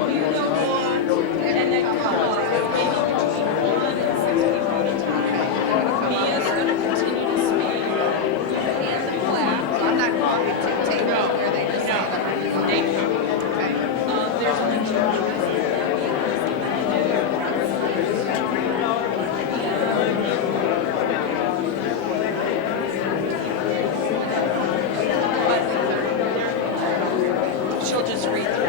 And then maybe between 1 and 6 people at a time. Mia's going to continue to speak and the clap. I'm not going to take out where they just They come. There's a lecture. She'll just read through.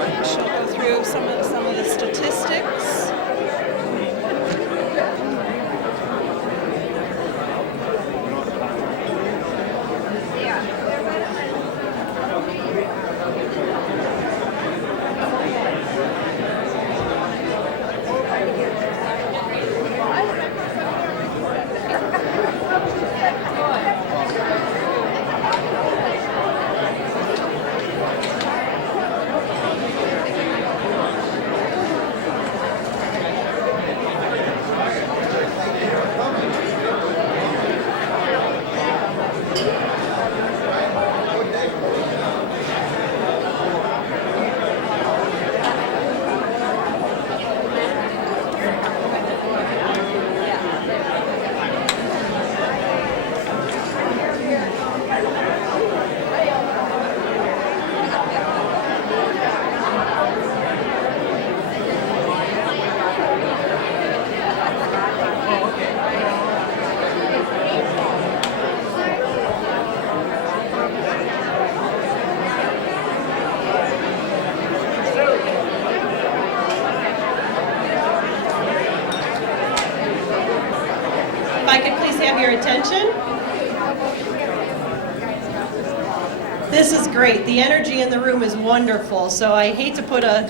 And she'll go through some of the statistics. If I could please have your attention. This is great. The energy in the room is wonderful. So I hate to put a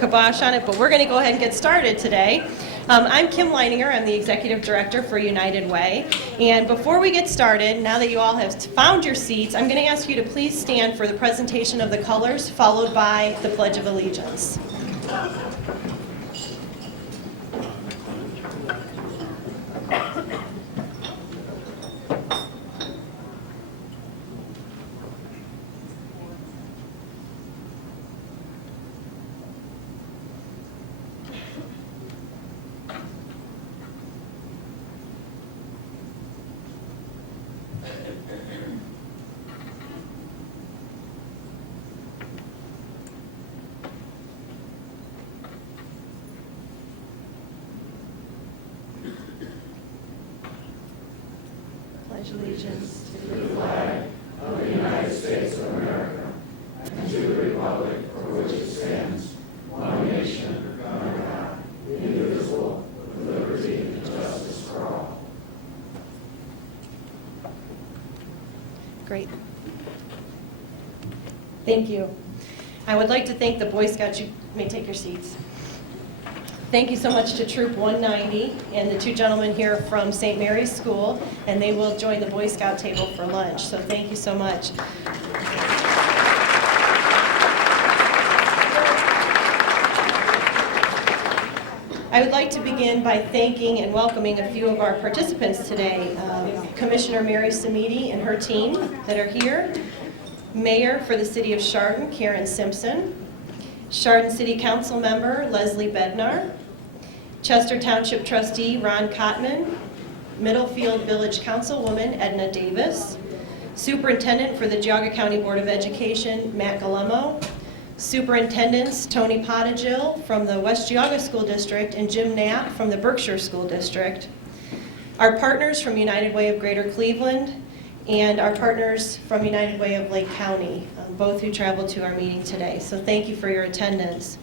kibosh on it, but we're going to go ahead and get started today. I'm Kim Leininger. I'm the Executive Director for United Way. And before we get started, now that you all have found your seats, I'm going to ask you to please stand for the presentation of the colors, followed by the Pledge of Allegiance. Pledge allegiance to the flag of the United States of America and to the republic for which it stands, one nation, under God, indivisible, with liberty and justice for all. Great. Thank you. I would like to thank the Boy Scouts. You may take your seats. Thank you so much to Troop 190 and the two gentlemen here from St. Mary's School, and they will join the Boy Scout table for lunch. So thank you so much. I would like to begin by thanking and welcoming a few of our participants today. Commissioner Mary Samiti and her team that are here. Mayor for the City of Chardon, Karen Simpson. Chardon City Council Member Leslie Bednar. Chester Township Trustee Ron Kottman. Middlefield Village Councilwoman Edna Davis. Superintendent for the Geauga County Board of Education Matt Guillemot. Superintendents Tony Potagill from the West Geauga School District and Jim Knapp from the Berkshire School District. Our partners from United Way of Greater Cleveland and our partners from United Way of Lake County, both who traveled to our meeting today. So thank you for your attendance.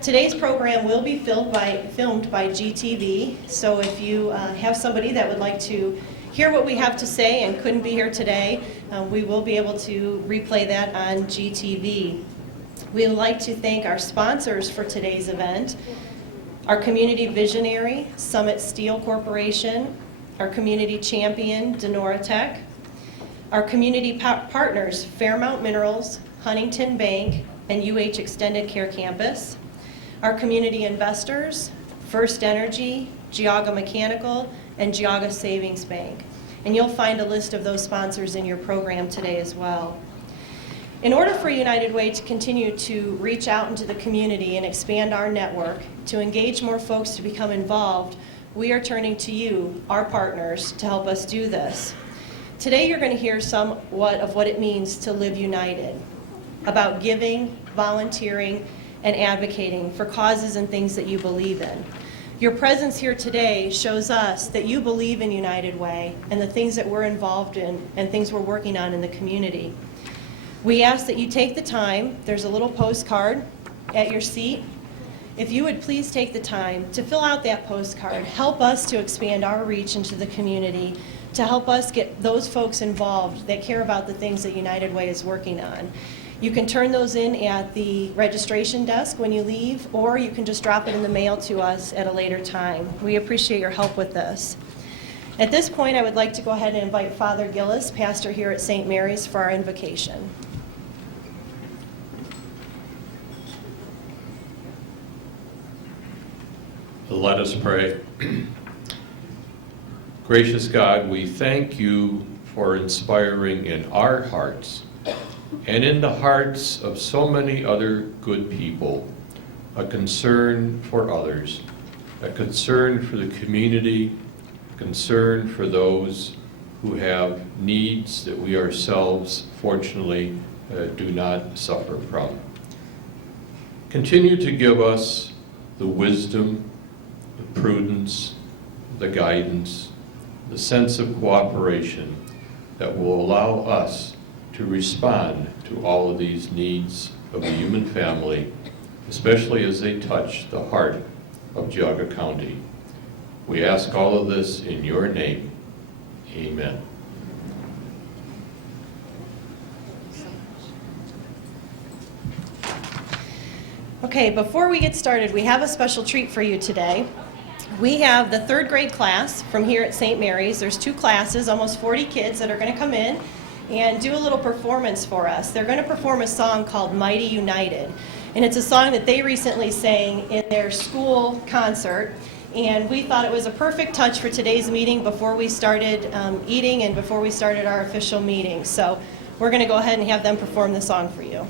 Today's program will be filmed by GTV, so if you have somebody that would like to hear what we have to say and couldn't be here today, we will be able to replay that on GTV. We would like to thank our sponsors for today's event, our community visionary, Summit Steel Corporation, our community champion, Denora Tech, our community partners, Fairmount Minerals, Huntington Bank, and UH Extended Care Campus, our community investors, First Energy, Geauga Mechanical, and Geauga Savings Bank. And you'll find a list of those sponsors in your program today as well. In order for United Way to continue to reach out into the community and expand our network, to engage more folks to become involved, we are turning to you, our partners, to help us do this. Today you're going to hear somewhat of what it means to live united, about giving, volunteering, and advocating for causes and things that you believe in. Your presence here today shows us that you believe in United Way and the things that we're involved in and things we're working on in the community. We ask that you take the time, there's a little postcard at your seat. If you would please take the time to fill out that postcard, help us to expand our reach into the community, to help us get those folks involved that care about the things that United Way is working on. You can turn those in at the registration desk when you leave, or you can just drop it in the mail to us at a later time. We appreciate your help with this. At this point, I would like to go ahead and invite Father Gillis, pastor here at St. Mary's, for our invocation. Let us pray. Gracious God, we thank you for inspiring in our hearts and in the hearts of so many other good people a concern for others, a concern for the community, a concern for those who have needs that we ourselves, fortunately, do not suffer from. Continue to give us the wisdom, the prudence, the guidance, the sense of cooperation that will allow us to respond to all of these needs of the human family, especially as they touch the heart of Geauga County. We ask all of this in your name. Amen. Okay, before we get started, we have a special treat for you today. We have the third grade class from here at St. Mary's. There's 2 classes, almost 40 kids that are going to come in and do a little performance for us. They're going to perform a song called Mighty United, and it's a song that they recently sang in their school concert, and we thought it was a perfect touch for today's meeting before we started eating and before we started our official meeting. So we're going to go ahead and have them perform the song for you.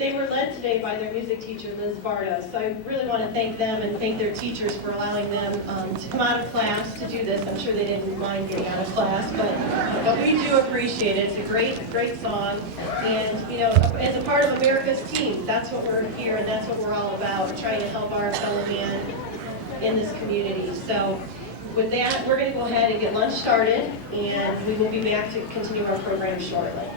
They were led today by their music teacher, Liz Varda, so I really want to thank them and thank their teachers for allowing them to come out of class to do this. I'm sure they didn't mind getting out of class, but we do appreciate it. It's a great song, and you know, as a part of America's team, that's what we're here and that's what we're all about, trying to help our fellow man in this community. So with that, we're going to go ahead and get lunch started, and we will be back to continue our program shortly.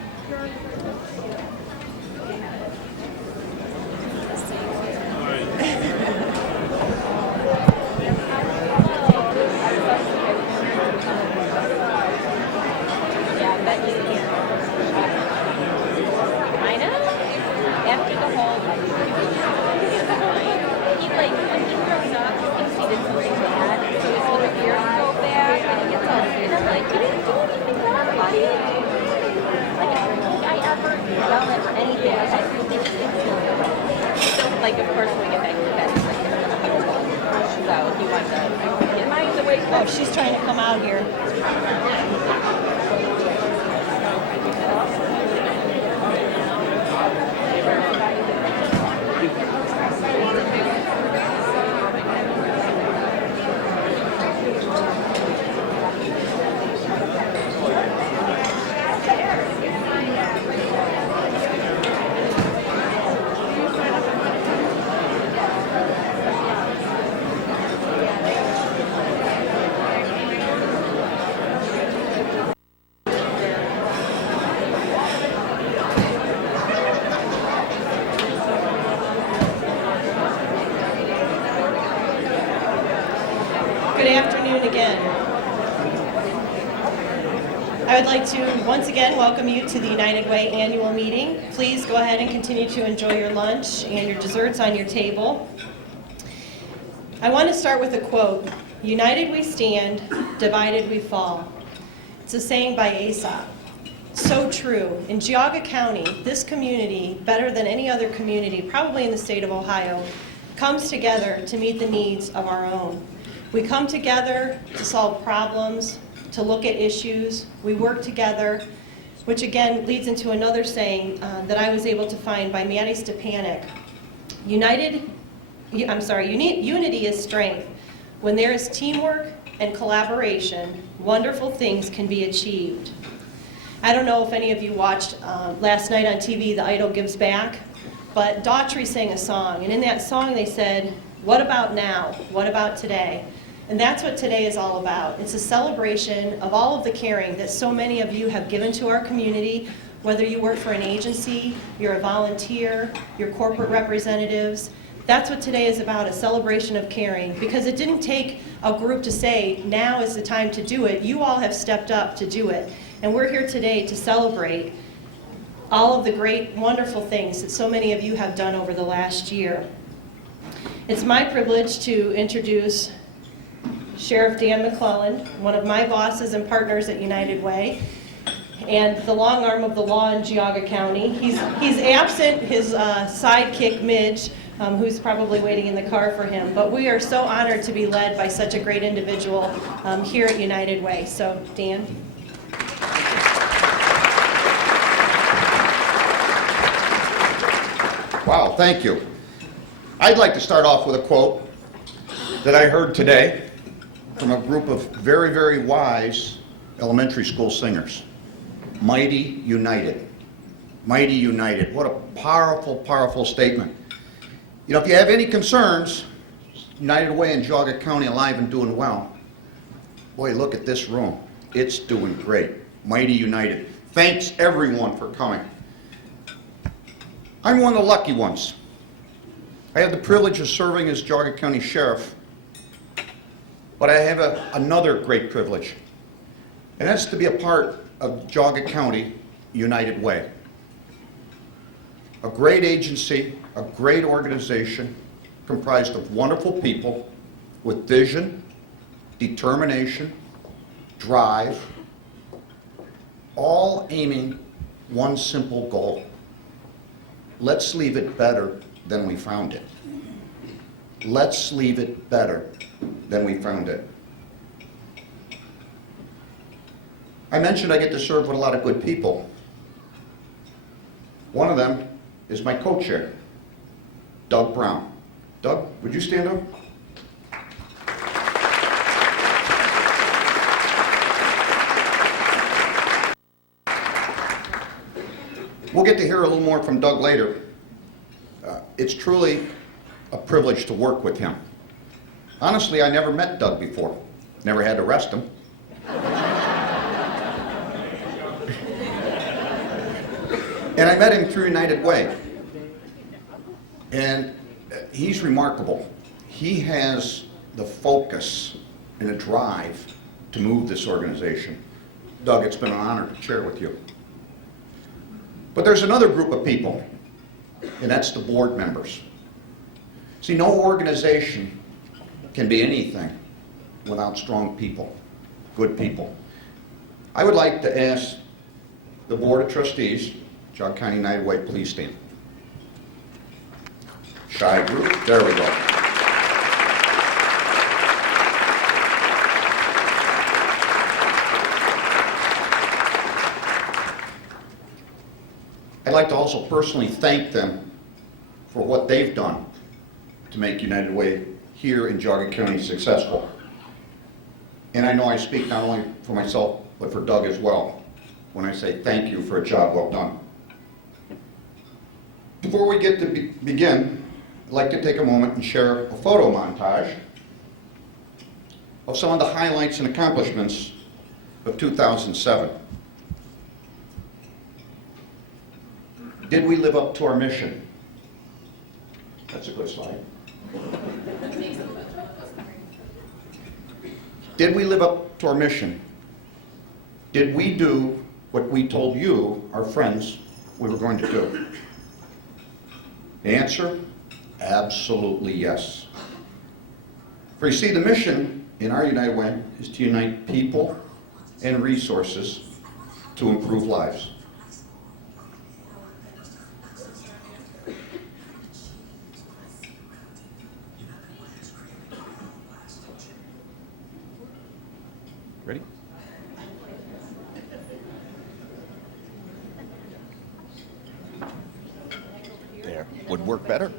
Like, of course, when we get back to bed, he's like, so he wants to get mine away. Oh, she's trying to come out here. Good afternoon again. I would like to once again welcome you to the United Way annual meeting. Please go ahead and continue to enjoy your lunch and your desserts on your table. I want to start with a quote. United we stand, divided we fall. It's a saying by Aesop. So true. In Geauga County, this community, better than any other community, probably in the state of Ohio, comes together to meet the needs of our own. We come together to solve problems, to look at issues. We work together, which again leads into another saying that I was able to find by Maddie Stepanek. Unity is strength. When there is teamwork and collaboration, wonderful things can be achieved. I don't know if any of you watched last night on TV, The Idol Gives Back, but Daughtry sang a song, and in that song they said, "What about now? What about today?" And that's what today is all about. It's a celebration of all of the caring that so many of you have given to our community, whether you work for an agency, you're a volunteer, you're corporate representatives. That's what today is about, a celebration of caring, because it didn't take a group to say, now is the time to do it. You all have stepped up to do it. And we're here today to celebrate all of the great, wonderful things that so many of you have done over the last year. It's my privilege to introduce Sheriff Dan McClellan, one of my bosses and partners at United Way, and the long arm of the law in Geauga County. He's absent, his sidekick Midge, who's probably waiting in the car for him. But we are so honored to be led by such a great individual here at United Way. So, Dan. Wow, thank you. I'd like to start off with a quote that I heard today from a group of very, very wise elementary school singers. Mighty United. Mighty United. What a powerful, powerful statement. You know, if you have any concerns, United Way in Geauga County alive and doing well. Boy, look at this room. It's doing great. Mighty United. Thanks everyone for coming. I'm one of the lucky ones. I have the privilege of serving as Geauga County Sheriff, but I have another great privilege, and that's to be a part of Geauga County United Way. A great agency, a great organization comprised of wonderful people with vision, determination, drive, all aiming one simple goal. Let's leave it better than we found it. Let's leave it better than we found it. I mentioned I get to serve with a lot of good people. One of them is my co-chair, Doug Brown. Doug, would you stand up? We'll get to hear a little more from Doug later. It's truly a privilege to work with him. Honestly, I never met Doug before. Never had to arrest him. And I met him through United Way. And he's remarkable. He has the focus and a drive to move this organization. Doug, it's been an honor to share with you. But there's another group of people, and that's the board members. See, no organization can be anything without strong people, good people. I would like to ask the Board of Trustees, Jog County United Way, please stand. Shy group, there we go. I'd like to also personally thank them for what they've done to make United Way here in Geauga County successful. And I know I speak not only for myself, but for Doug as well, when I say thank you for a job well done. Before we get to begin, I'd like to take a moment and share a photo montage of some of the highlights and accomplishments of 2007. Did we live up to our mission? That's a good slide. Did we live up to our mission? Did we do what we told you, our friends, we were going to do? The answer, absolutely yes. For you see, the mission in our United Way is to unite people and resources to improve lives. Ready? There. Would work better.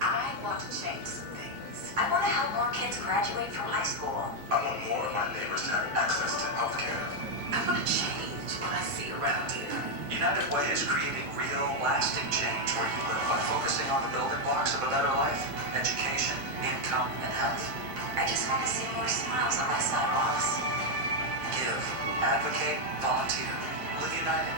I want to change some things. I want to help more kids graduate from high school. I want more of my neighbors to have access to healthcare. I want to change what I see around here. United Way is creating real, lasting change where you live by focusing on the building blocks of a better life: education, income, and health. I just want to see more smiles on my sidewalks. Give, advocate, volunteer. Live united.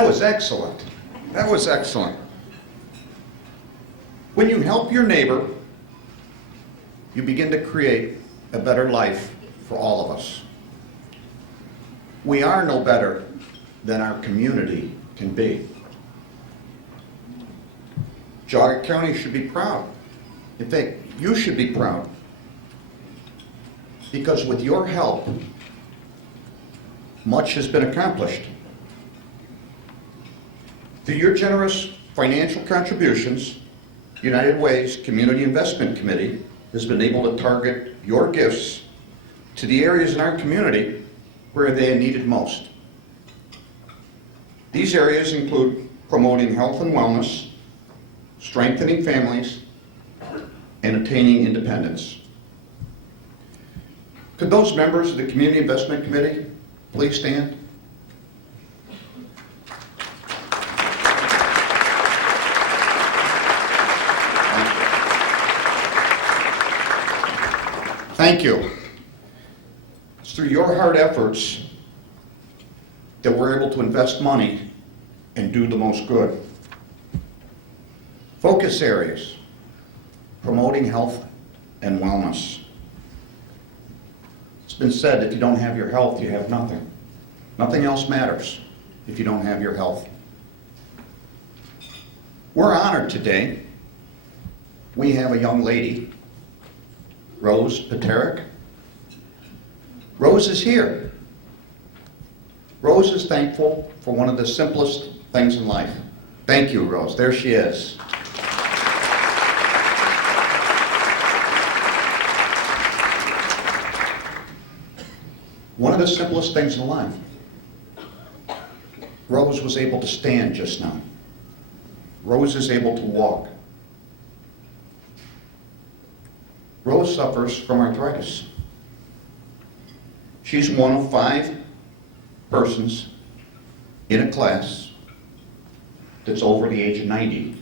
That was excellent. That was excellent. When you help your neighbor, you begin to create a better life for all of us. We are no better than our community can be. Geauga County should be proud. In fact, you should be proud. Because with your help, much has been accomplished. Through your generous financial contributions, United Way's Community Investment Committee has been able to target your gifts to the areas in our community where they are needed most. These areas include promoting health and wellness, strengthening families, and attaining independence. Could those members of the Community Investment Committee please stand? Thank you. It's through your hard efforts that we're able to invest money and do the most good. Focus areas: promoting health and wellness. It's been said, if you don't have your health, you have nothing. Nothing else matters if you don't have your health. We're honored today. We have a young lady, Rose Paterick. Rose is here. Rose is thankful for one of the simplest things in life. Thank you, Rose. There she is. One of the simplest things in life. Rose was able to stand just now. Rose is able to walk. Rose suffers from arthritis. She's one of 5 persons in a class that's over the age of 90.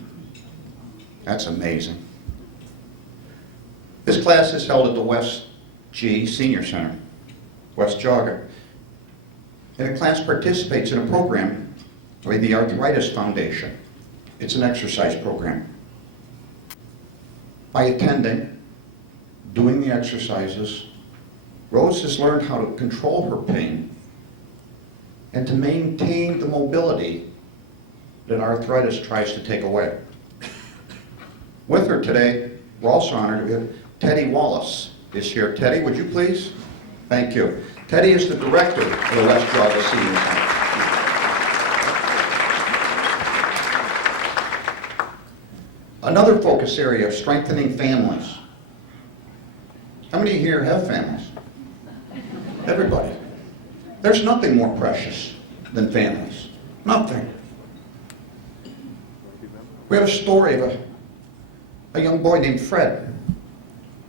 That's amazing. This class is held at the West G Senior Center, West Geauga. And the class participates in a program by the Arthritis Foundation. It's an exercise program. By attending, doing the exercises, Rose has learned how to control her pain and to maintain the mobility that arthritis tries to take away. With her today, we're also honored to have Teddy Wallace is here. Teddy, would you please? Thank you. Teddy is the director of the West Geauga Senior Center. Another focus area, strengthening families. How many here have families? Everybody. There's nothing more precious than families. Nothing. We have a story of a young boy named Fred.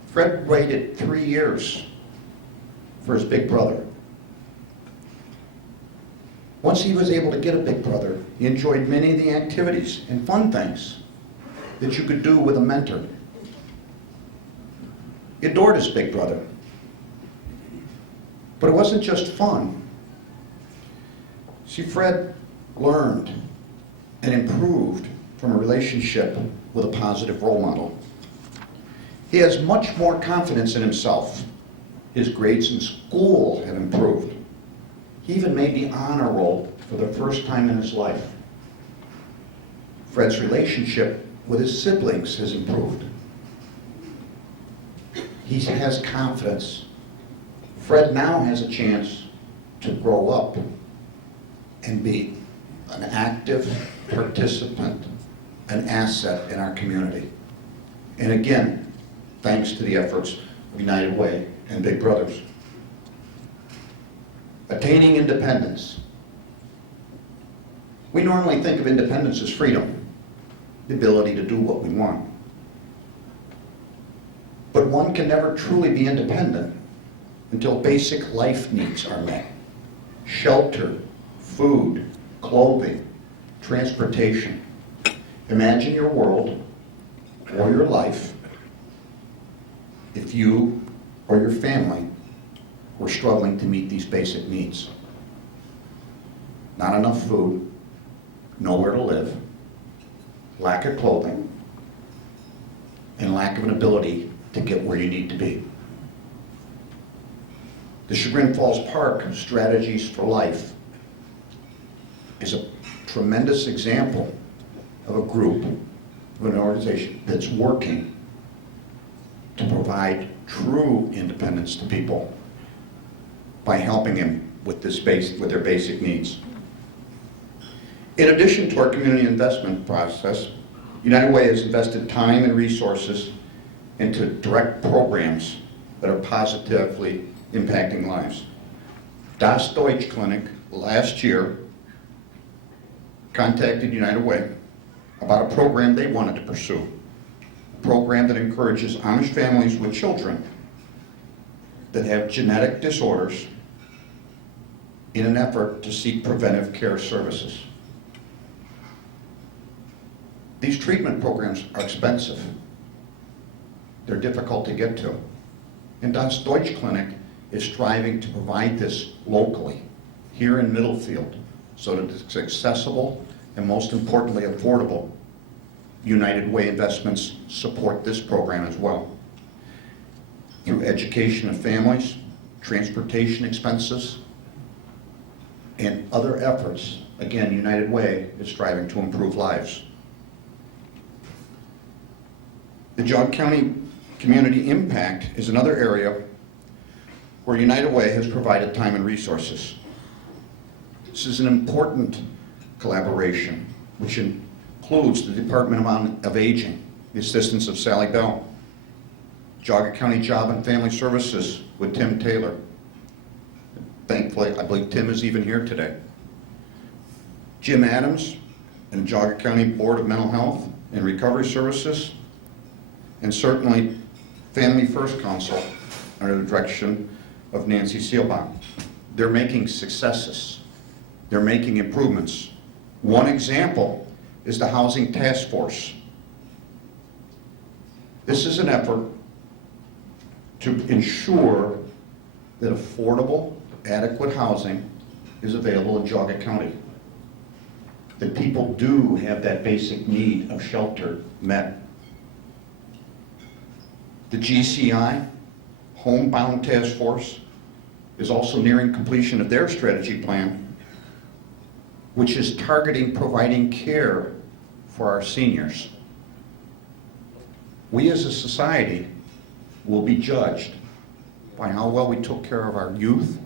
Fred waited 3 years for his big brother. Once he was able to get a big brother, he enjoyed many of the activities and fun things that you could do with a mentor. He adored his big brother. But it wasn't just fun. See, Fred learned and improved from a relationship with a positive role model. He has much more confidence in himself. His grades in school have improved. He even made the honor roll for the first time in his life. Fred's relationship with his siblings has improved. He has confidence. Fred now has a chance to grow up and be an active participant, an asset in our community. And again, thanks to the efforts of United Way and Big Brothers. Attaining independence. We normally think of independence as freedom, the ability to do what we want. But one can never truly be independent until basic life needs are met. Shelter, food, clothing, transportation. Imagine your world or your life if you or your family were struggling to meet these basic needs. Not enough food, nowhere to live, lack of clothing, and lack of an ability to get where you need to be. The Chagrin Falls Park Strategies for Life is a tremendous example of a group, of an organization that's working to provide true independence to people by helping them with their basic needs. In addition to our community investment process, United Way has invested time and resources into direct programs that are positively impacting lives. Das Deutsch Clinic last year contacted United Way about a program they wanted to pursue, a program that encourages Amish families with children that have genetic disorders in an effort to seek preventive care services. These treatment programs are expensive. They're difficult to get to. And Das Deutsch Clinic is striving to provide this locally, here in Middlefield, so that it's accessible and, most importantly, affordable. United Way investments support this program as well. Through education of families, transportation expenses, and other efforts, again, United Way is striving to improve lives. The Jog County Community Impact is another area where United Way has provided time and resources. This is an important collaboration, which includes the Department of Aging, the assistance of Sally Bell, Jog County Job and Family Services with Tim Taylor. Thankfully, I believe Tim is even here today. Jim Adams and Jog County Board of Mental Health and Recovery Services, and certainly Family First Council under the direction of Nancy Seelbaum. They're making successes. They're making improvements. One example is the Housing Task Force. This is an effort to ensure that affordable, adequate housing is available in Jogga County. That people do have that basic need of shelter met. The GCI, Homebound Task Force, is also nearing completion of their strategy plan, which is targeting providing care for our seniors. We as a society will be judged by how well we took care of our youth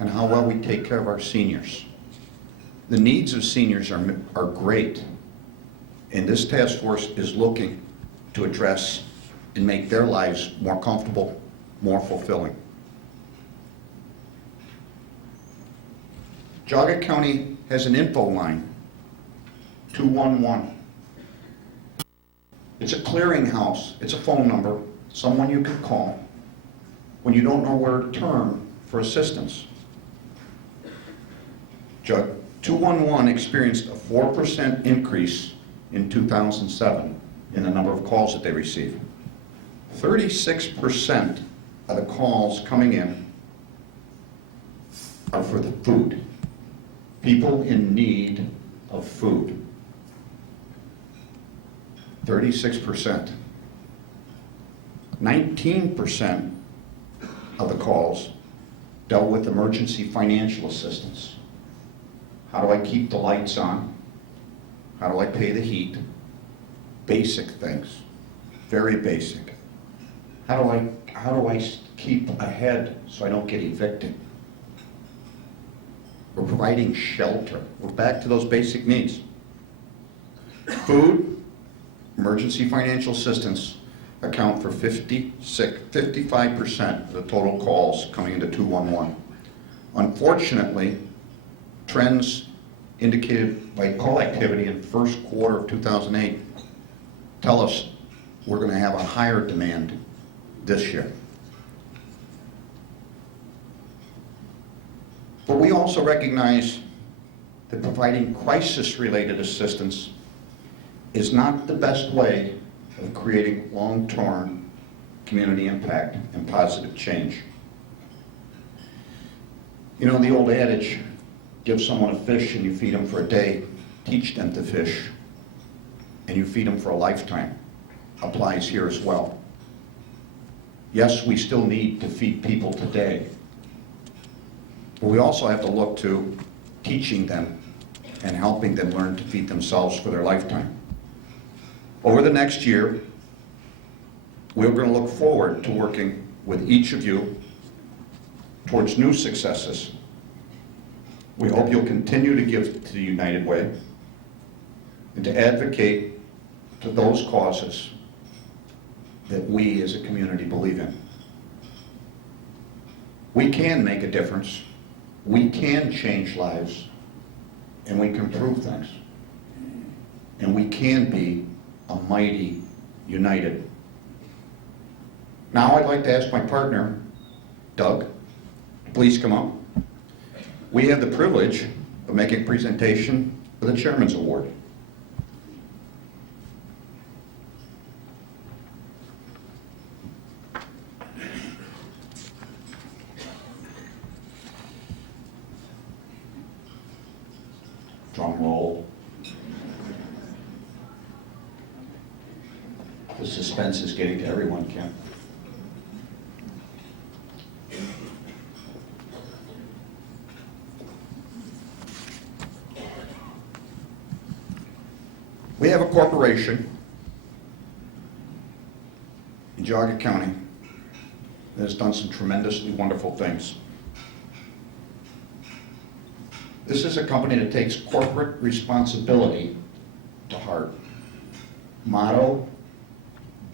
and how well we take care of our seniors. The needs of seniors are great, and this task force is looking to address and make their lives more comfortable, more fulfilling. Jogga County has an info line, 211. It's a clearinghouse. It's a phone number, someone you can call when you don't know where to turn for assistance. 211 experienced a 4% increase in 2007 in the number of calls that they received. 36% of the calls coming in are for the food. People in need of food. 36%. 19% of the calls dealt with emergency financial assistance. How do I keep the lights on? How do I pay the heat? Basic things, very basic. How do I keep ahead so I don't get evicted? We're providing shelter. We're back to those basic needs. Food, emergency financial assistance account for 55% of the total calls coming into 211. Unfortunately, trends indicated by call activity in the first quarter of 2008 tell us we're going to have a higher demand this year. But we also recognize that providing crisis-related assistance is not the best way of creating long-term community impact and positive change. You know, the old adage, give someone a fish and you feed them for a day, teach them to fish, and you feed them for a lifetime, applies here as well. Yes, we still need to feed people today, but we also have to look to teaching them and helping them learn to feed themselves for their lifetime. Over the next year, we're going to look forward to working with each of you towards new successes. We hope you'll continue to give to the United Way and to advocate to those causes that we as a community believe in. We can make a difference, we can change lives, and we can prove things. And we can be a mighty united. Now I'd like to ask my partner, Doug, to please come up. We have the privilege of making a presentation for the Chairman's Award. Drum roll. The suspense is getting to everyone, Ken. We have a corporation in Geauga County that has done some tremendously wonderful things. This is a company that takes corporate responsibility to heart. Motto,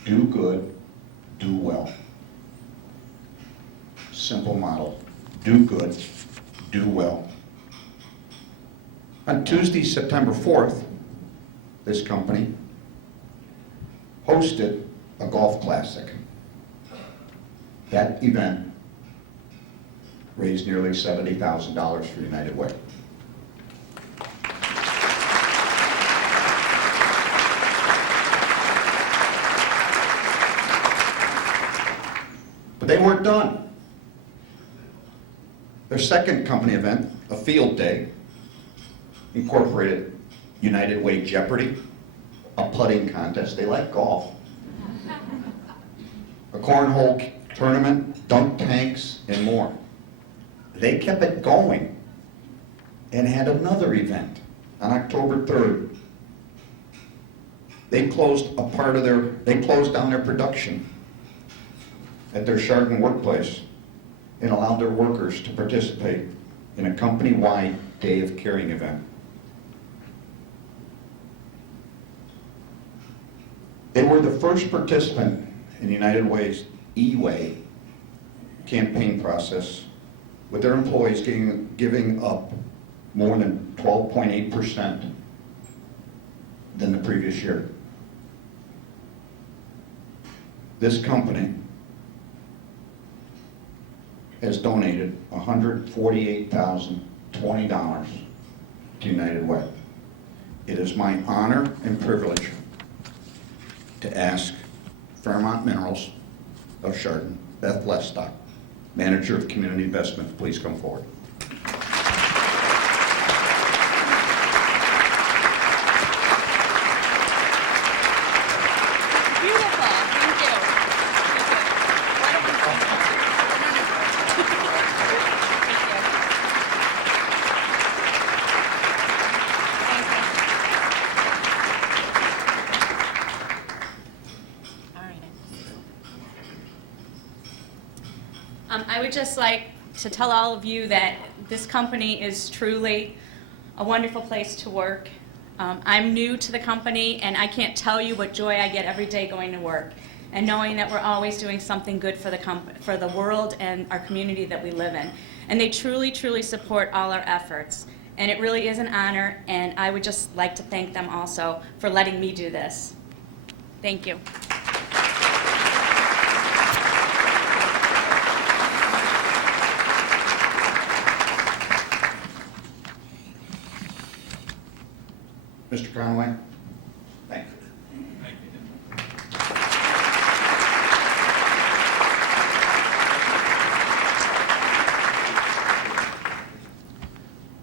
do good, do well. Simple model, do good, do well. On Tuesday, September 4th, this company hosted a golf classic. That event raised nearly $70,000 for United Way. But they weren't done. Their second company event, a field day, incorporated United Way Jeopardy, a putting contest. They like golf. A cornhole tournament, dunk tanks, and more. They kept it going and had another event on October 3rd. They closed down their production at their Chardon workplace and allowed their workers to participate in a company-wide Day of Caring event. They were the first participant in United Way's E-Way campaign process, with their employees giving up more than 12.8% than the previous year. This company has donated $148,020 to United Way. It is my honor and privilege to ask Fairmont Minerals of Chardon, Beth Lestock, Manager of Community Investment, please come forward. Beautiful. Thank you. Why don't we sign it? I would just like to tell all of you that this company is truly a wonderful place to work. I'm new to the company, and I can't tell you what joy I get every day going to work and knowing that we're always doing something good for the world and our community that we live in. And they truly, truly support all our efforts. And it really is an honor, and I would just like to thank them also for letting me do this. Thank you. Mr. Conway? Thank you.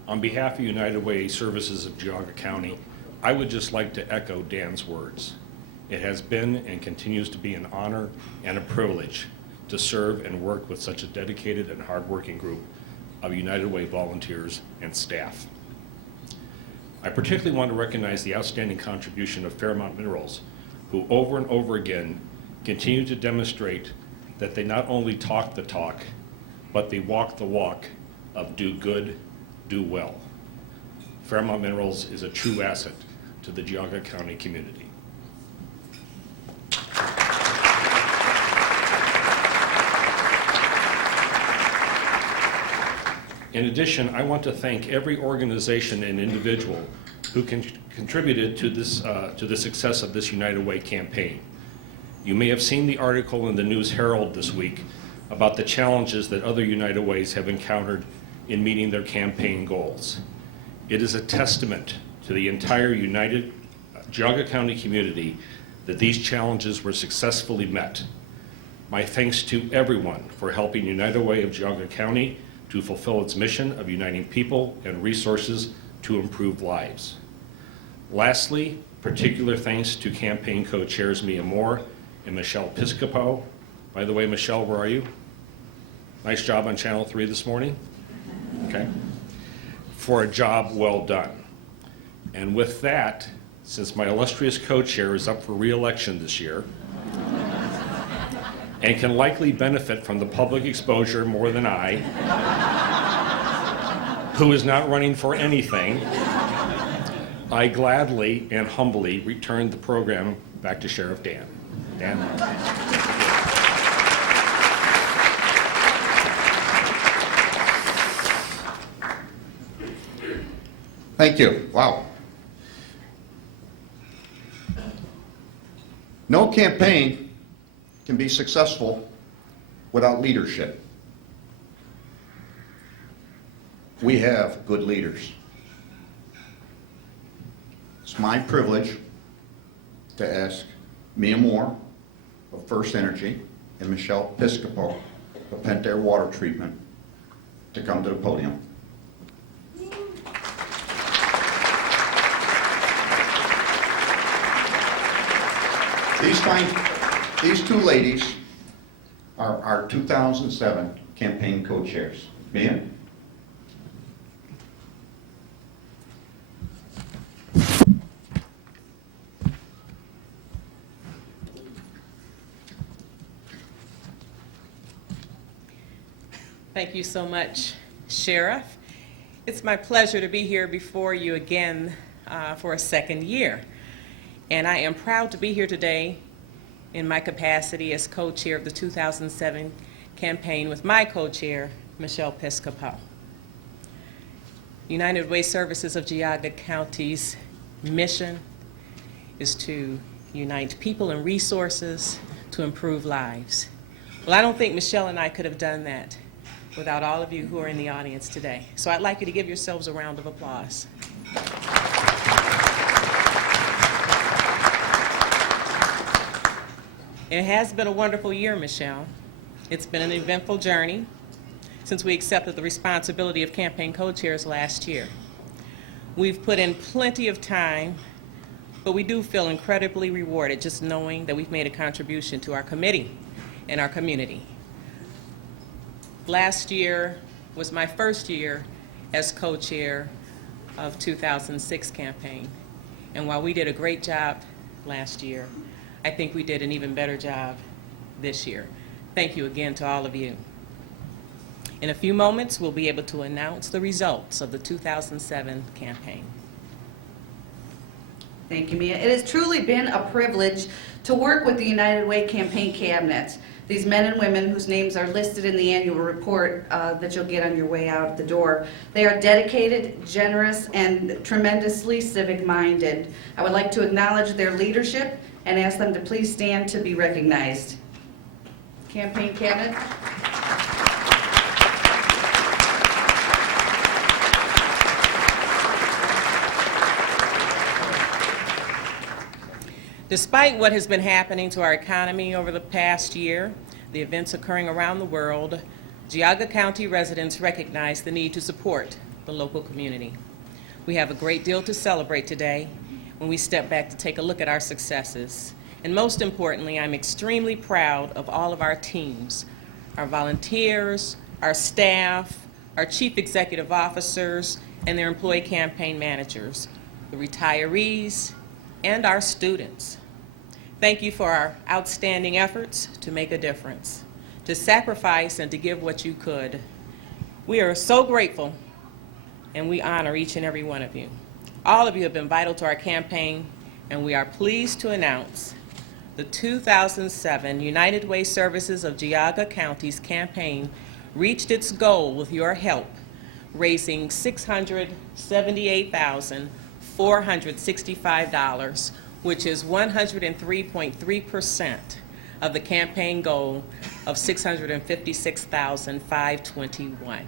On behalf of United Way Services of Geauga County, I would just like to echo Dan's words. It has been and continues to be an honor and a privilege to serve and work with such a dedicated and hardworking group of United Way volunteers and staff. I particularly want to recognize the outstanding contribution of Fairmont Minerals, who over and over again continue to demonstrate that they not only talk the talk, but they walk the walk of do good, do well. Fairmont Minerals is a true asset to the Geauga County community. In addition, I want to thank every organization and individual who contributed to the success of this United Way campaign. You may have seen the article in the News Herald this week about the challenges that other United Ways have encountered in meeting their campaign goals. It is a testament to the entire United Geauga County community that these challenges were successfully met. My thanks to everyone for helping United Way of Geauga County to fulfill its mission of uniting people and resources to improve lives. Lastly, particular thanks to campaign co-chairs Mia Moore and Michelle Piscopo. By the way, Michelle, where are you? Nice job on Channel 3 this morning. Okay. For a job well done. And with that, since my illustrious co-chair is up for re-election this year and can likely benefit from the public exposure more than I, who is not running for anything, I gladly and humbly return the program back to Sheriff Dan. Dan? Thank you. Wow. No campaign can be successful without leadership. We have good leaders. It's my privilege to ask Mia Moore of First Energy and Michelle Piscopo of Pentair Water Treatment to come to the podium. These two ladies are our 2007 campaign co-chairs. Mia? Thank you so much, Sheriff. It's my pleasure to be here before you again for a second year. And I am proud to be here today in my capacity as co-chair of the 2007 campaign with my co-chair, Michelle Piscopo. United Way Services of Geauga County's mission is to unite people and resources to improve lives. Well, I don't think Michelle and I could have done that without all of you who are in the audience today. So I'd like you to give yourselves a round of applause. It has been a wonderful year, Michelle. It's been an eventful journey since we accepted the responsibility of campaign co-chairs last year. We've put in plenty of time, but we do feel incredibly rewarded just knowing that we've made a contribution to our committee and our community. Last year was my first year as co-chair of 2006 campaign. And while we did a great job last year, I think we did an even better job this year. Thank you again to all of you. In a few moments, we'll be able to announce the results of the 2007 campaign. Thank you, Mia. It has truly been a privilege to work with the United Way campaign cabinet. These men and women whose names are listed in the annual report that you'll get on your way out the door. They are dedicated, generous, and tremendously civic-minded. I would like to acknowledge their leadership and ask them to please stand to be recognized. Campaign cabinet. Despite what has been happening to our economy over the past year, the events occurring around the world, Geauga County residents recognize the need to support the local community. We have a great deal to celebrate today when we step back to take a look at our successes. And most importantly, I'm extremely proud of all of our teams, our volunteers, our staff, our chief executive officers, and their employee campaign managers, the retirees, and our students. Thank you for our outstanding efforts to make a difference, to sacrifice and to give what you could. We are so grateful, and we honor each and every one of you. All of you have been vital to our campaign, and we are pleased to announce the 2007 United Way Services of Geauga County's campaign reached its goal with your help, raising $678,465, which is 103.3% of the campaign goal of $656,521.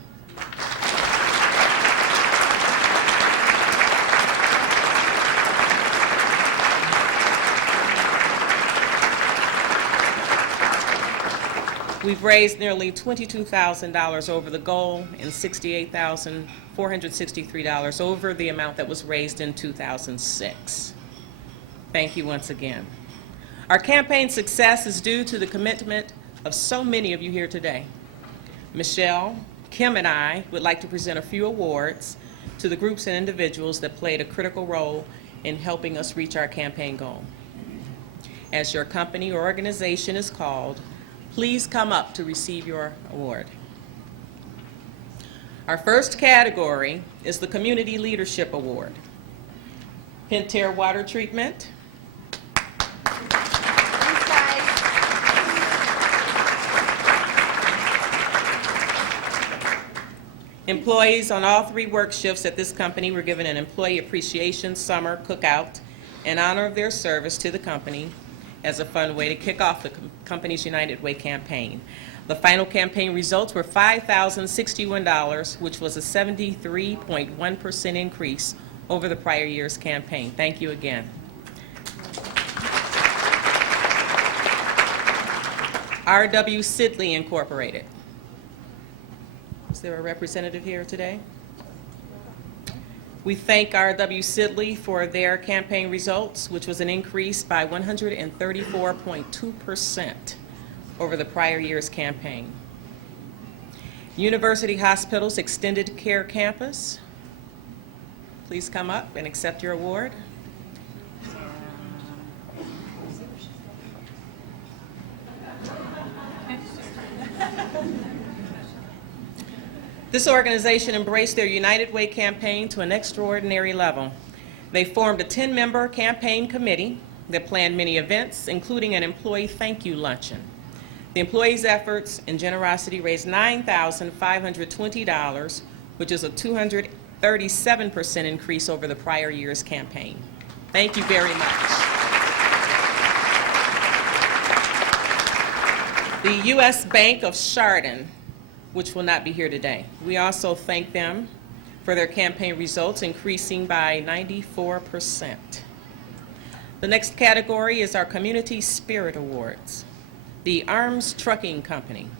We've raised nearly $22,000 over the goal and $68,463 over the amount that was raised in 2006. Thank you once again. Our campaign success is due to the commitment of so many of you here today. Michelle, Kim, and I would like to present a few awards to the groups and individuals that played a critical role in helping us reach our campaign goal. As your company or organization is called, please come up to receive your award. Our first category is the Community Leadership Award. Pentair Water Treatment. Employees on all 3 work shifts at this company were given an Employee Appreciation Summer Cookout in honor of their service to the company as a fun way to kick off the company's United Way campaign. The final campaign results were $5,061, which was a 73.1% increase over the prior year's campaign. Thank you again. R.W. Sidley Incorporated. Is there a representative here today? We thank R.W. Sidley for their campaign results, which was an increase by 134.2% over the prior year's campaign. University Hospital's Extended Care Campus. Please come up and accept your award. This organization embraced their United Way campaign to an extraordinary level. They formed a 10-member campaign committee that planned many events, including an employee thank you luncheon. The employees' efforts and generosity raised $9,520, which is a 237% increase over the prior year's campaign. Thank you very much. The U.S. Bank of Chardon, which will not be here today. We also thank them for their campaign results, increasing by 94%. The next category is our Community Spirit Awards. The Arms Trucking Company.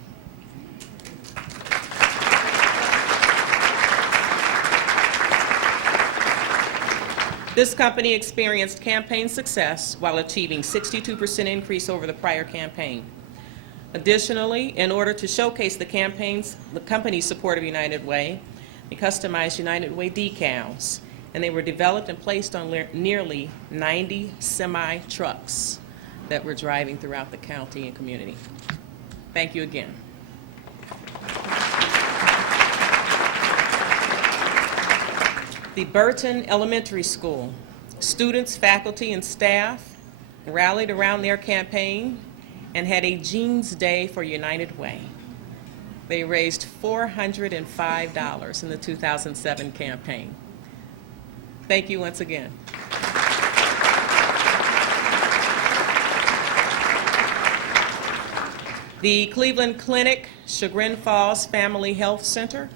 This company experienced campaign success while achieving 62% increase over the prior campaign. Additionally, in order to showcase the company's support of United Way, they customized United Way decals, and they were developed and placed on nearly 90 semi-trucks that were driving throughout the county and community. Thank you again. The Burton Elementary School. Students, faculty, and staff rallied around their campaign and had a Jeans Day for United Way. They raised $405 in the 2007 campaign. Thank you once again. The Cleveland Clinic Chagrin Falls Family Health Center.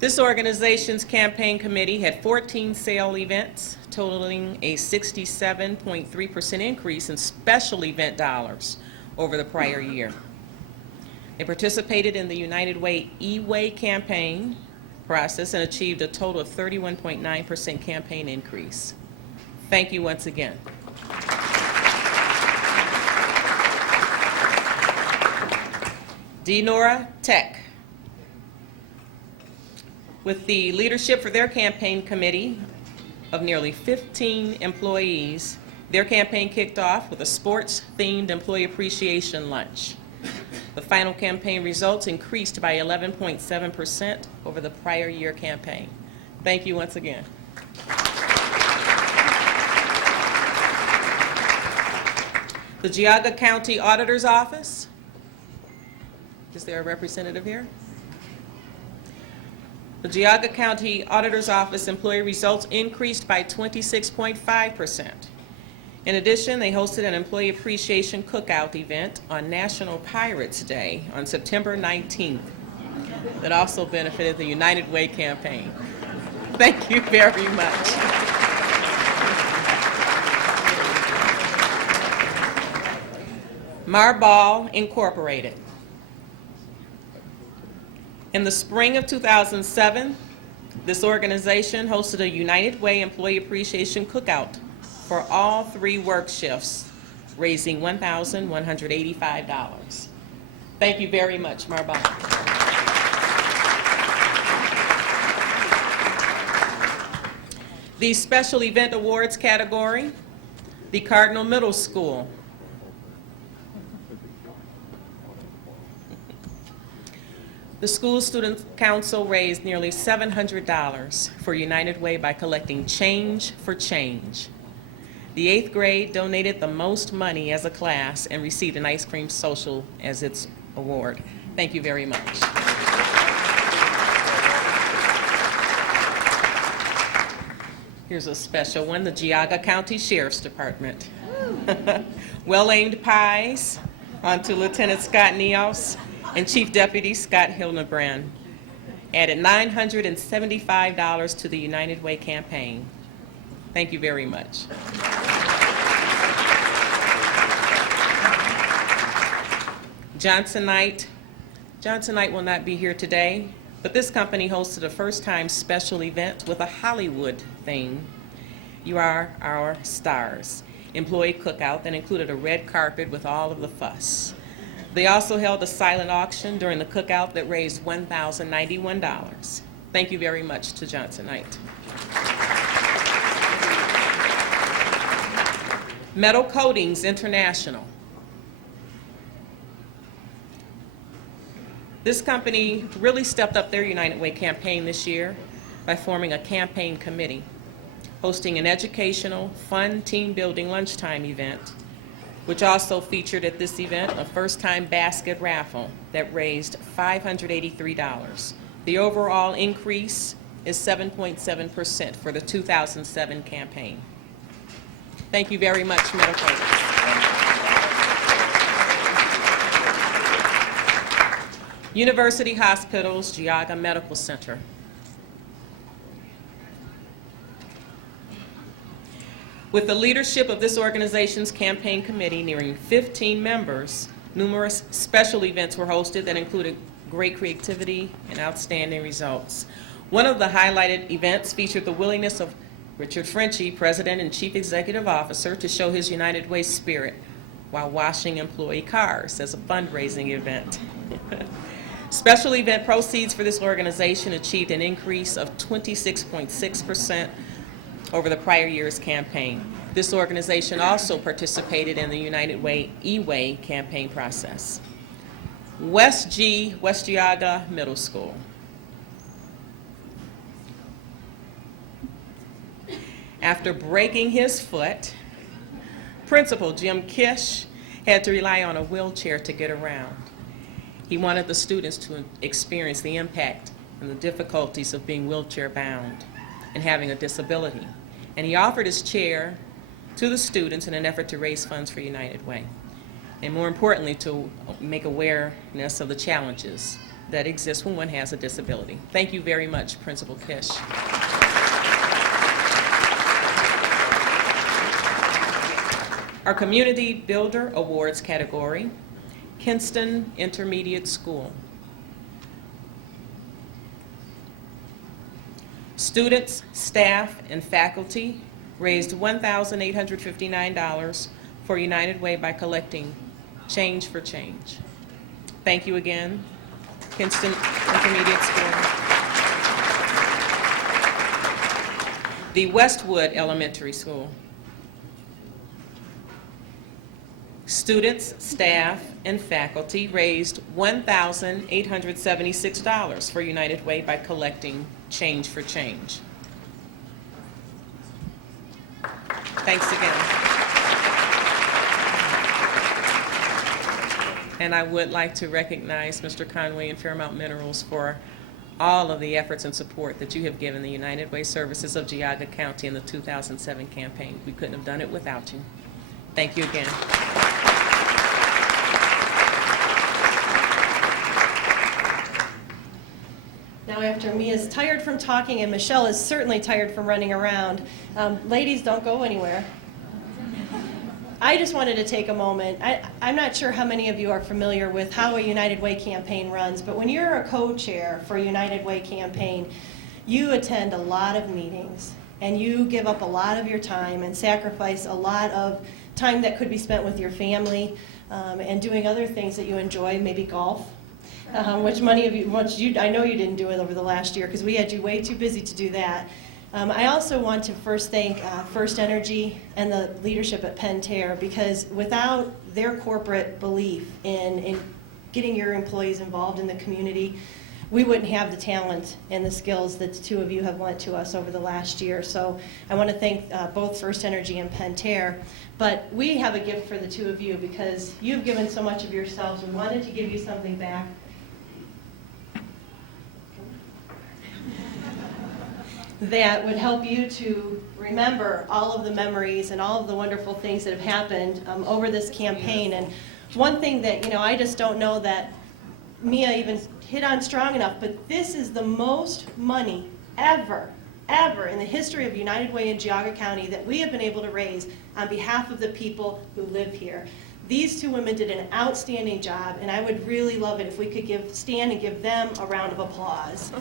This organization's campaign committee had 14 sale events, totaling a 67.3% increase in special event dollars over the prior year. They participated in the United Way E-Way campaign process and achieved a total of 31.9% campaign increase. Thank you once again. Denora Tech. With the leadership for their campaign committee of nearly 15 employees, their campaign kicked off with a sports-themed employee appreciation lunch. The final campaign results increased by 11.7% over the prior year campaign. Thank you once again. The Geauga County Auditor's Office. Is there a representative here? The Geauga County Auditor's Office employee results increased by 26.5%. In addition, they hosted an employee appreciation cookout event on National Pirates Day on September 19th that also benefited the United Way campaign. Thank you very much. Marball Incorporated. In the spring of 2007, this organization hosted a United Way Employee Appreciation Cookout for all 3 work shifts, raising $1,185. Thank you very much, Marball. The Special Event Awards category, the Cardinal Middle School. The School Student Council raised nearly $700 for United Way by collecting change for change. The 8th grade donated the most money as a class and received an ice cream social as its award. Thank you very much. Here's a special one, the Geauga County Sheriff's Department. Well-aimed pies onto Lieutenant Scott Neos and Chief Deputy Scott Hildebrand added $975 to the United Way campaign. Thank you very much. Johnsonite will not be here today, but this company hosted a first-time special event with a Hollywood theme. You Are Our Stars employee cookout that included a red carpet with all of the fuss. They also held a silent auction during the cookout that raised $1,091. Thank you very much to Johnsonite. Metal Coatings International. This company really stepped up their United Way campaign this year by forming a campaign committee, hosting an educational, fun team-building lunchtime event, which also featured at this event a first-time basket raffle that raised $583. The overall increase is 7.7% for the 2007 campaign. Thank you very much, Metal Coatings. University Hospitals Geauga Medical Center. With the leadership of this organization's campaign committee nearing 15 members, numerous special events were hosted that included great creativity and outstanding results. One of the highlighted events featured the willingness of Richard Frenchie, President and Chief Executive Officer, to show his United Way spirit while washing employee cars as a fundraising event. Special event proceeds for this organization achieved an increase of 26.6% over the prior year's campaign. This organization also participated in the United Way E-Way campaign process. West Geauga Middle School. After breaking his foot, Principal Jim Kish had to rely on a wheelchair to get around. He wanted the students to experience the impact and the difficulties of being wheelchair bound and having a disability. And he offered his chair to the students in an effort to raise funds for United Way, and more importantly, to make awareness of the challenges that exist when one has a disability. Thank you very much, Principal Kish. Our Community Builder Awards category, Kinston Intermediate School. Students, staff, and faculty raised $1,859 for United Way by collecting Change for Change. Thank you again, Kinston Intermediate School. The Westwood Elementary School. Students, staff, and faculty raised $1,876 for United Way by collecting Change for Change. Thanks again. And I would like to recognize Mr. Conway and Fairmount Minerals for all of the efforts and support that you have given the United Way Services of Geauga County in the 2007 campaign. We couldn't have done it without you. Thank you again. Now, after Mia's tired from talking and Michelle is certainly tired from running around, ladies, don't go anywhere. I just wanted to take a moment. I'm not sure how many of you are familiar with how a United Way campaign runs, but when you're a co-chair for a United Way campaign, you attend a lot of meetings, and you give up a lot of your time and sacrifice a lot of time that could be spent with your family and doing other things that you enjoy, maybe golf. Which many of you, I know you didn't do it over the last year because we had you way too busy to do that. I also want to first thank First Energy and the leadership at Pentair, because without their corporate belief in getting your employees involved in the community, we wouldn't have the talent and the skills that the two of you have lent to us over the last year. So I want to thank both First Energy and Pentair. But we have a gift for the two of you because you've given so much of yourselves. We wanted to give you something back. That would help you to remember all of the memories and all of the wonderful things that have happened over this campaign. And one thing that, I just don't know that Mia even hit on strong enough, but this is the most money ever in the history of United Way in Geauga County that we have been able to raise on behalf of the people who live here. These two women did an outstanding job, and I would really love it if we could stand and give them a round of applause.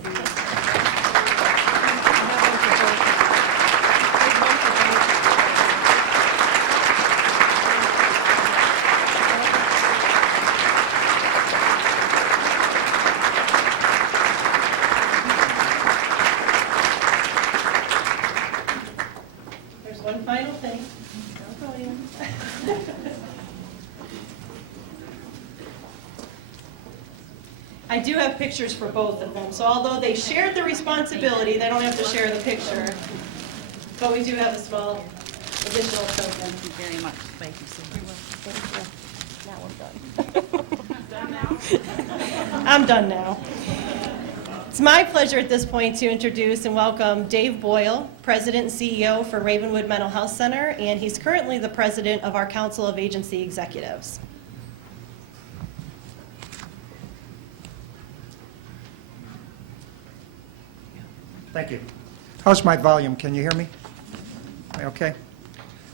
There's one final thing. Don't go in. I do have pictures for both of them, so although they shared the responsibility, they don't have to share the picture. But we do have a small additional token. Thank you very much. Thank you so much. I'm done now. It's my pleasure at this point to introduce and welcome Dave Boyle, President and CEO for Ravenwood Mental Health Center, and he's currently the president of our Council of Agency Executives. Thank you. How's my volume? Can you hear me? Okay.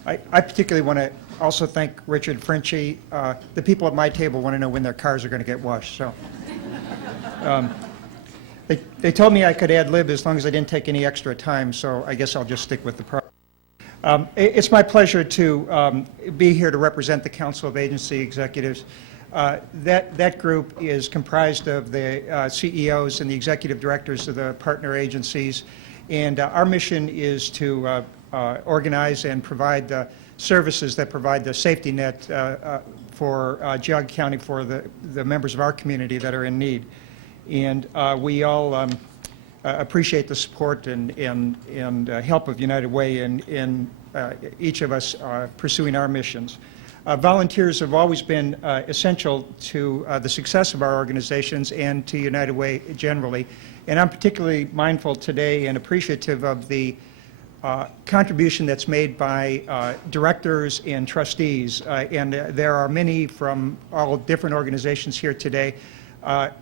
I particularly want to also thank Richard Frenchie. The people at my table want to know when their cars are going to get washed. So they told me I could ad lib as long as I didn't take any extra time, so I guess I'll just stick with the program. It's my pleasure to be here to represent the Council of Agency Executives. That group is comprised of the CEOs and the executive directors of the partner agencies, and our mission is to organize and provide the services that provide the safety net for Geauga County for the members of our community that are in need. And we all appreciate the support and help of United Way in each of us pursuing our missions. Volunteers have always been essential to the success of our organizations and to United Way generally. And I'm particularly mindful today and appreciative of the contribution that's made by directors and trustees. And there are many from all different organizations here today.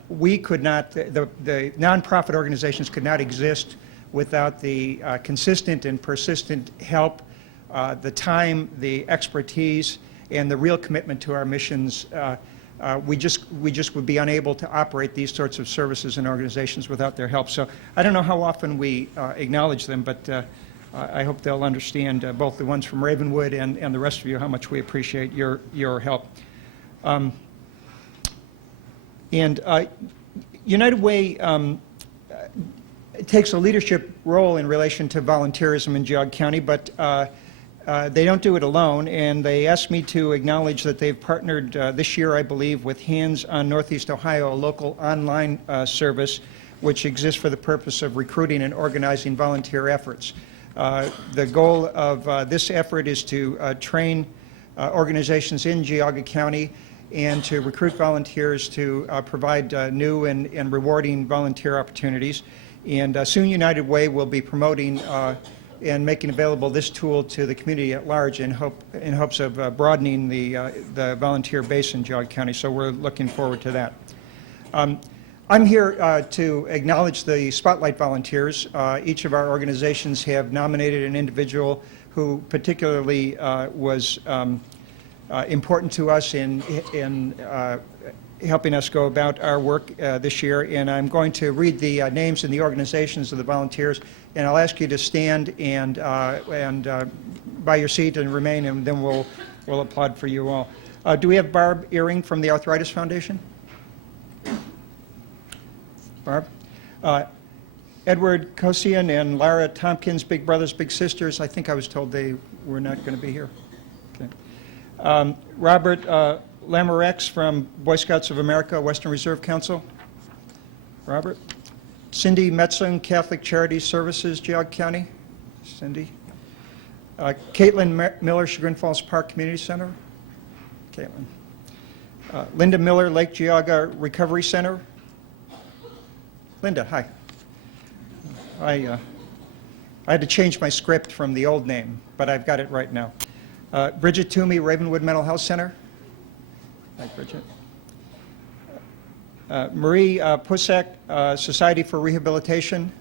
We could not, the nonprofit organizations could not exist without the consistent and persistent help, the time, the expertise, and the real commitment to our missions we just would be unable to operate these sorts of services and organizations without their help. So I don't know how often we acknowledge them, but I hope they'll understand, both the ones from Ravenwood and the rest of you, how much we appreciate your help. United Way takes a leadership role in relation to volunteerism in Geauga County, but they don't do it alone, and they asked me to acknowledge that they've partnered this year, I believe, with Hands on Northeast Ohio, a local online service which exists for the purpose of recruiting and organizing volunteer efforts. The goal of this effort is to train organizations in Geauga County and to recruit volunteers to provide new and rewarding volunteer opportunities. And soon United Way will be promoting and making available this tool to the community at large in hopes of broadening the volunteer base in Geauga County. So we're looking forward to that. I'm here to acknowledge the Spotlight volunteers. Each of our organizations have nominated an individual who particularly was important to us in helping us go about our work this year. And I'm going to read the names and the organizations of the volunteers, and I'll ask you to stand and by your seat and remain, and then we'll applaud for you all. Do we have Barb Earring from the Arthritis Foundation? Barb? Edward Kosian and Lara Tompkins, Big Brothers Big Sisters. I think I was told they were not going to be here. Okay. Robert Lamorex from Boy Scouts of America, Western Reserve Council. Robert. Cindy Metzling, Catholic Charities Services, Geauga County. Cindy. Caitlin Miller, Chagrin Falls Park Community Center. Caitlin. Linda Miller, Lake Geauga Recovery Center. Linda, hi. I had to change my script from the old name, but I've got it right now. Bridget Toomey, Ravenwood Mental Health Center. Hi, Bridget. Marie Pusak, Society for Rehabilitation,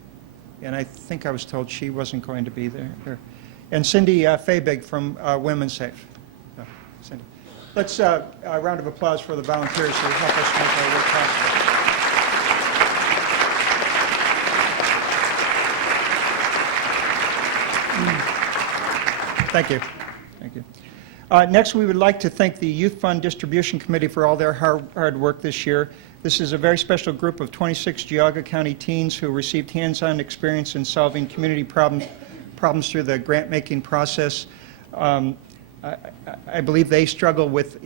and I think I was told she wasn't going to be there. And Cindy Fabig from Women's Safe. Cindy. Let's a round of applause for the volunteers who help us make our work possible. Thank you. Thank you. Next, we would like to thank the Youth Fund Distribution Committee for all their hard work this year. This is a very special group of 26 Geauga County teens who received hands-on experience in solving community problems through the grant-making process. I believe they struggle with,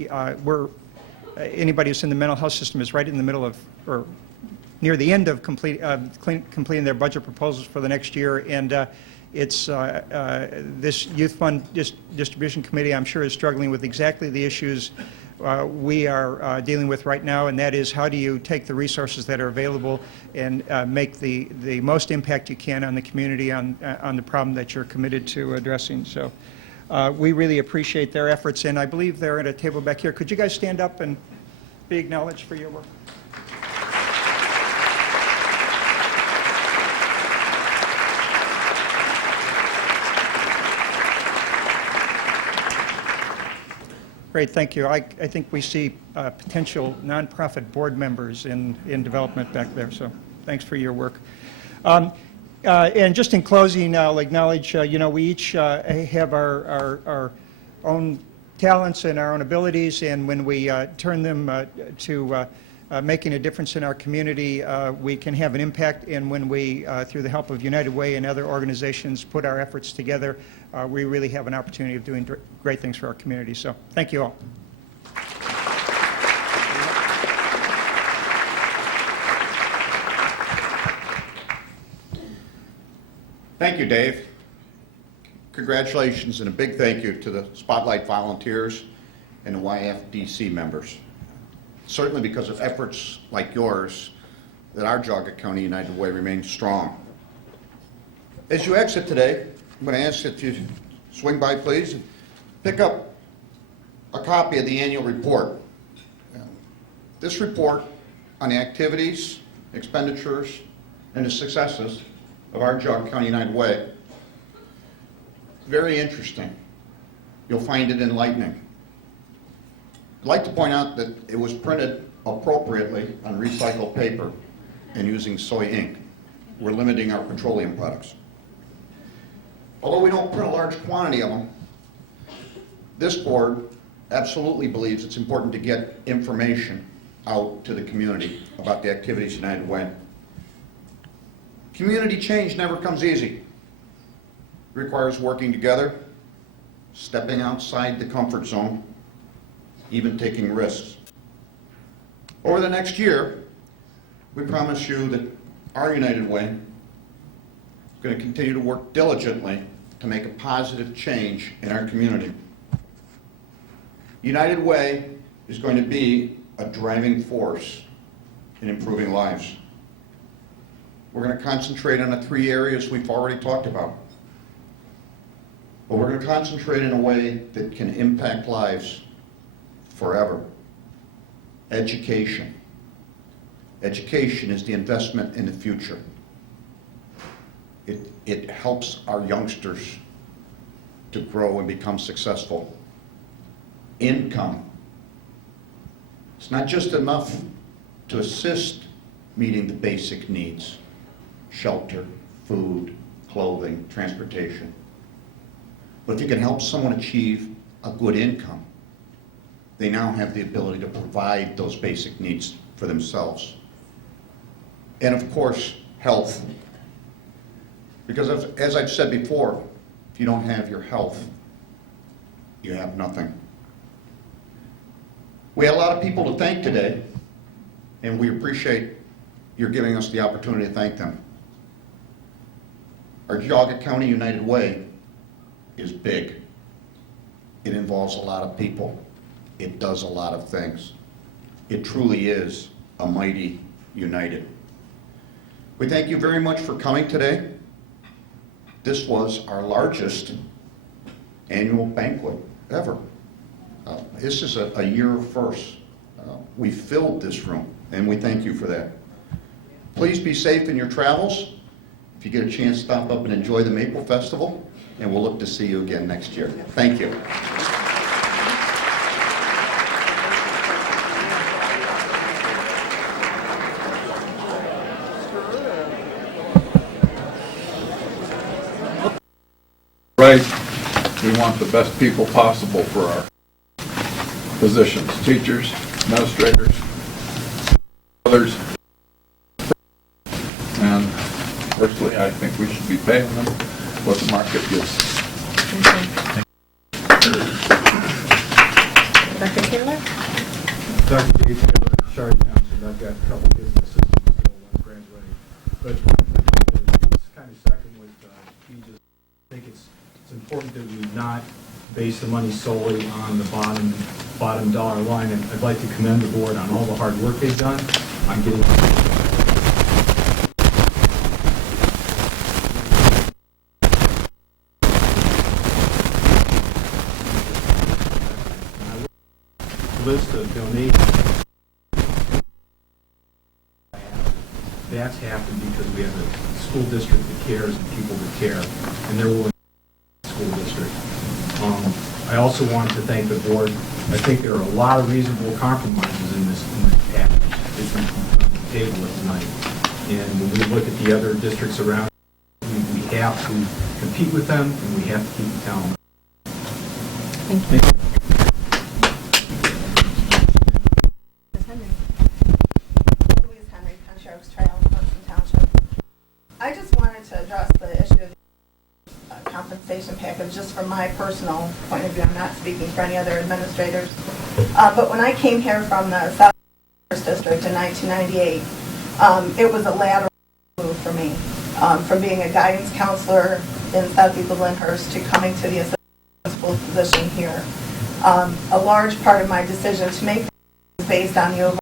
anybody who's in the mental health system is right in the middle of, or near the end of completing their budget proposals for the next year, and it's this Youth Fund Distribution Committee, I'm sure, is struggling with exactly the issues we are dealing with right now, and that is, how do you take the resources that are available and make the most impact you can on the community on the problem that you're committed to addressing. So we really appreciate their efforts, and I believe they're at a table back here. Could you guys stand up and be acknowledged for your work? Great, thank you. I think we see potential nonprofit board members in development back there, so thanks for your work. And just in closing, I'll acknowledge, we each have our own talents and our own abilities, and when we turn them to making a difference in our community, we can have an impact, and when we, through the help of United Way and other organizations, put our efforts together, we really have an opportunity of doing great things for our community. So thank you all. Thank you, Dave. Congratulations and a big thank you to the Spotlight volunteers and the YFDC members. Certainly because of efforts like yours that our Geauga County United Way remains strong. As you exit today, I'm going to ask that you swing by, please, and pick up a copy of the annual report. This report on the activities, expenditures, and the successes of our Geauga County United Way. Very interesting. You'll find it enlightening. I'd like to point out that it was printed appropriately on recycled paper and using soy ink. We're limiting our petroleum products. Although we don't print a large quantity of them, this board absolutely believes it's important to get information out to the community about the activities United Way. Community change never comes easy. It requires working together, stepping outside the comfort zone, even taking risks. Over the next year, we promise you that our United Way is going to continue to work diligently to make a positive change in our community. United Way is going to be a driving force in improving lives. We're going to concentrate on the 3 areas we've already talked about. But we're going to concentrate in a way that can impact lives forever. Education. Education is the investment in the future. It helps our youngsters to grow and become successful. Income. It's not just enough to assist meeting the basic needs: shelter, food, clothing, transportation. But if you can help someone achieve a good income, they now have the ability to provide those basic needs for themselves. And of course, health. Because as I've said before, if you don't have your health, you have nothing. We had a lot of people to thank today, and we appreciate your giving us the opportunity to thank them. Our Geauga County United Way is big. It involves a lot of people. It does a lot of things. It truly is a mighty united. We thank you very much for coming today. This was our largest annual banquet ever. This is a year of firsts. We filled this room, and we thank you for that. Please be safe in your travels. If you get a chance, stop up and enjoy the Maple Festival, and we'll look to see you again next year. Thank you. Right, we want the best people possible for our positions, teachers, administrators, others. And personally, I think we should be paying them what the market gives. Dr. Taylor? Dr. Dave Taylor, Shard Township. I've got a couple businesses still graduating. But it's kind of second with Regis. I think it's important that we not base the money solely on the bottom dollar line. And I'd like to commend the board on all the hard work they've done on getting. List of donations. That's happened because we have a school district that cares and people that care, and they're willing to school district. I also want to thank the board. I think there are a lot of reasonable compromises in this package that's been on the table tonight. And when we look at the other districts around, we have to compete with them, and we have to keep the town. Thank you. I just wanted to address the issue of the compensation package just from my personal point of view. I'm not speaking for any other administrators. But when I came here from the South District in 1998, it was a lateral move for me. From being a guidance counselor in Southeast Lyndhurst to coming to the assistant principal position here. A large part of my decision to make was based on the overall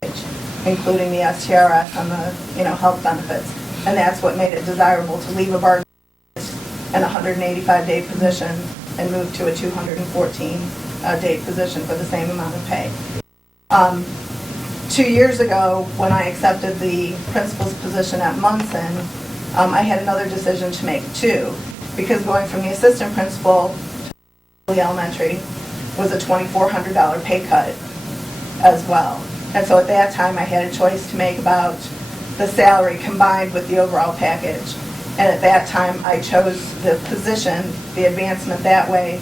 package, including the STRS and the health benefits. And that's what made it desirable to leave a bargain in a 185-day position and move to a 214-day position for the same amount of pay. 2 years ago, when I accepted the principal's position at Munson, I had another decision to make too, because going from the assistant principal to the elementary was a $2,400 pay cut as well. And so at that time, I had a choice to make about the salary combined with the overall package. And at that time, I chose the position, the advancement that way,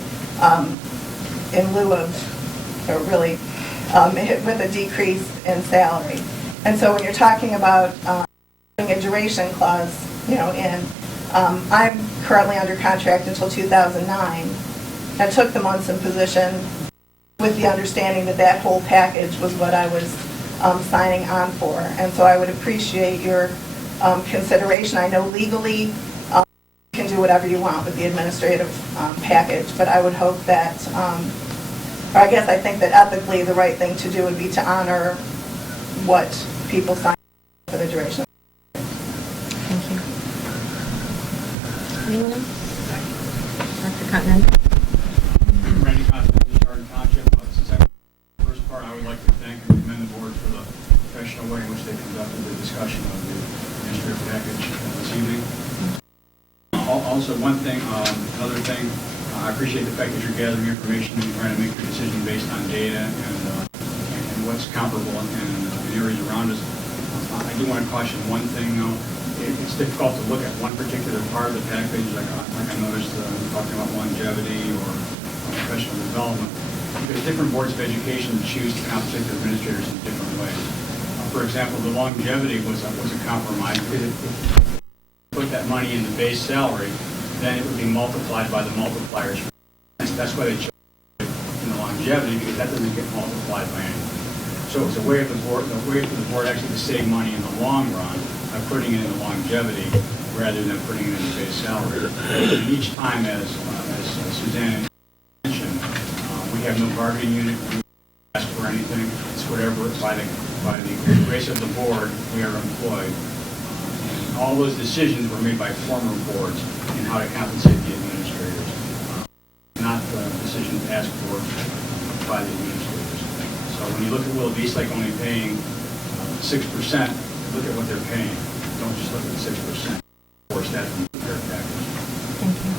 in lieu of, or really, with a decrease in salary. And so when you're talking about a duration clause, I'm currently under contract until 2009. I took the Munson position with the understanding that that whole package was what I was signing on for. And so I would appreciate your consideration. I know legally you can do whatever you want with the administrative package, but I would hope that, or I guess I think that ethically the right thing to do would be to honor what people sign for the duration. Thank you. Anyone else? Dr. Continental? Randy Continental, Garden Township. Since I'm the first part, I would like to thank and commend the board for the professional way in which they conducted the discussion of the administrative package this evening. Also, one thing, another thing, I appreciate the fact that you're gathering information and trying to make your decision based on data and what's comparable in areas around us. I do want to caution one thing, though. It's difficult to look at one particular part of the package, like I noticed talking about longevity or professional development, because different boards of education choose to compensate their administrators in different ways. For example, the longevity was a compromise, because if you put that money in the base salary, then it would be multiplied by the multipliers. That's why they chose in the longevity, because that doesn't get multiplied by anything. So it's a way for the board actually to save money in the long run by putting it in the longevity rather than putting it in the base salary. And each time, as Suzanne mentioned, we have no bargaining unit. We don't ask for anything. It's whatever by the grace of the board we are employed. And all those decisions were made by former boards in how to compensate the administrators, not the decisions asked for by the administrators. So when you look at Willow Beast like only paying 6%, look at what they're paying. Don't just look at the 6%. Force that from the fair package. Thank you.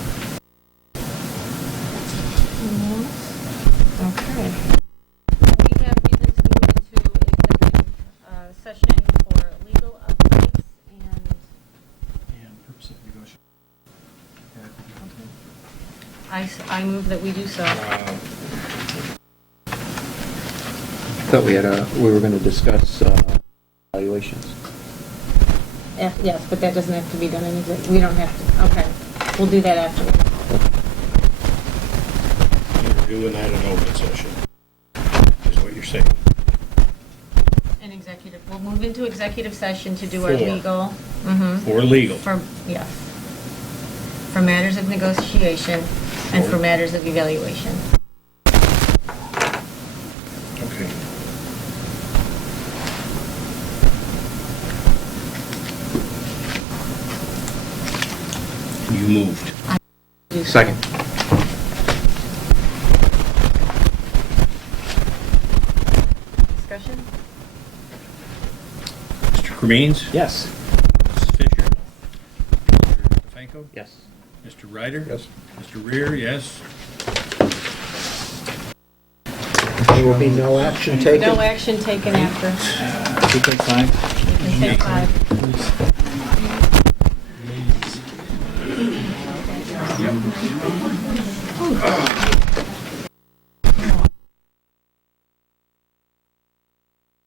Anyone else? Okay. We have reason to move into executive session for legal updates and Purpose of negotiation. I move that we do so. Thought we were going to discuss evaluations. Yes, but that doesn't have to be done in executive. We don't have to. Okay. We'll do that afterwards. You're doing that in open session, is what you're saying. An executive. We'll move into executive session to do our For. legal. Mm-hmm. For legal. Yes. For matters of negotiation and for matters of evaluation. Okay. You moved. Second. Discussion? Mr. Cremines? Yes. Mrs. Fisher? Mr. DeFranco? Yes. Mr. Ryder? Yes. Mr. Rear, yes. There will be no action taken. No action taken after. You take 5. You can take 5. Yep.